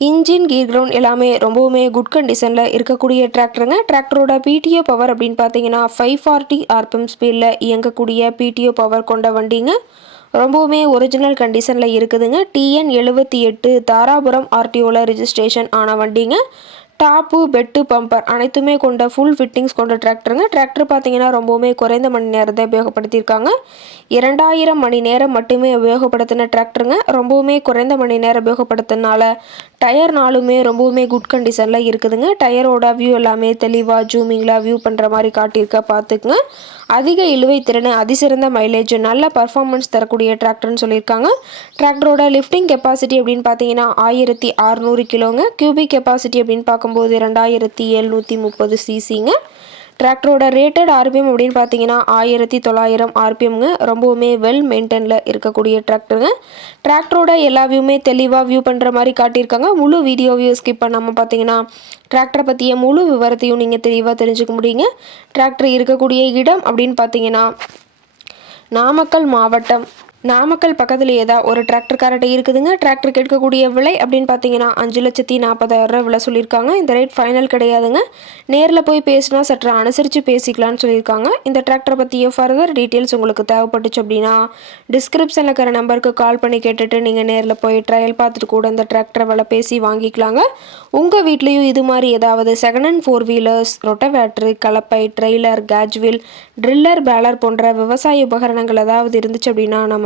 Engine கீர் ground எல்லாமே ரொம்பவுமே good கண்டிஷனில் இருக்கக்கூடிய டிராக்டருங்க டிராக்டரோட பிடிஓ பவர் அப்படின்னு பார்த்தீங்கன்னா ஃபைவ் ஃபார்ட்டி ஆர்பிஎம் ஸ்பீடில் இயங்கக்கூடிய பிடிஓ பவர் கொண்ட வண்டிங்க. ரொம்பவுமே ஒரிஜினல் கண்டிஷனில் இருக்குதுங்க. டிஎன் எழுபத்தி எட்டு தாராபுரம் ஆர்டிஓவில் ரிஜிஸ்ட்ரேஷன் ஆன வண்டிங்க. டாப்பு பெட்டு பம்பர் அனைத்துமே கொண்ட ஃபுல் ஃபிட்டிங்ஸ் கொண்ட டிராக்டருங்க டிராக்டர் பார்த்தீங்கன்னா ரொம்பவுமே குறைந்த மணி நேரத்தை உபயோகப்படுத்தியிருக்காங்க. இரண்டாயிரம் மணி நேரம் மட்டுமே உபயோகப்படுத்தின டிராக்டருங்க ரொம்பவுமே குறைந்த மணி நேரம் உபயோகப்படுத்தினால டயர் நாளுமே ரொம்பவுமே குட் கண்டிஷனில் இருக்குதுங்க. டயரோட வியூ எல்லாமே தெளிவாக ஜூமிங்கில் வியூ பண்ணுற மாதிரி காட்டியிருக்க பார்த்துக்குங்க அதிக இழுவை திறன் அதிசிறந்த மைலேஜ் நல்ல பர்ஃபார்மன்ஸ் தரக்கூடிய டிராக்டர்னு சொல்லியிருக்காங்க. டிராக்டரோட லிஃப்டிங் கெப்பாசிட்டி அப்படின்னு பார்த்தீங்கன்னா ஆயிரத்தி அறநூறு கிலோங்க கியூபிக் கெப்பாசிட்டி அப்படின்னு பார்க்கும்போது ரெண்டாயிரத்தி எழுநூற்றி முப்பது சிசிங்க. டிராக்டரோட ரேட்டட் ஆர்பிஎம் அப்படின்னு பார்த்தீங்கன்னா ஆயிரத்தி தொள்ளாயிரம் ஆர்பிஎம்ங்க ரொம்பவுமே வெல் மெயின்டெனில் இருக்கக்கூடிய டிராக்டருங்க டிராக்டரோட எல்லா வியூமே தெளிவாக வியூ பண்ணுற மாதிரி காட்டியிருக்காங்க. முழு வீடியோ வியூ ஸ்கிப் பண்ணாமல் பார்த்தீங்கன்னா டிராக்டரை பற்றிய முழு விவரத்தையும் நீங்கள் தெளிவாக தெரிஞ்சுக்க முடியுங்க. டிராக்டர் இருக்கக்கூடிய இடம் அப்படின்னு பார்த்தீங்கன்னா நாமக்கல் மாவட்டம் நாமக்கல் பக்கத்துலேயே தான் ஒரு டிராக்டர் கார்ட்டை இருக்குதுங்க. டிராக்டர் கேட்கக்கூடிய விலை அப்படின்னு பார்த்தீங்கன்னா அஞ்சு லட்சத்தி நாற்பதாயிரம் ரூபா விலை சொல்லியிருக்காங்க. இந்த ரேட் ஃபைனல் கிடையாதுங்க. நேரில் போய் பேசினா சற்று அனுசரித்து பேசிக்கலாம்னு சொல்லியிருக்காங்க. இந்த டிராக்டரை பற்றிய ஃபர்தர் டீட்டெயில்ஸ் உங்களுக்கு தேவைப்பட்டுச்சு அப்படின்னா டிஸ்கிரிப்ஷனில் இருக்கிற நம்பருக்கு கால் பண்ணி கேட்டுட்டு நீங்கள் நேரில் போய் ட்ரையல் பார்த்துட்டு கூட இந்த டிராக்டரை விலை பேசி வாங்கிக்கலாங்க. உங்கள் வீட்லேயும் இது மாதிரி ஏதாவது second hand four wheelers rotavator கலப்பை trailer cage wheel driller baler விவசாய உபகரணங்கள் ஏதாவது இருந்துச்சு அப்படின்னா நம்ம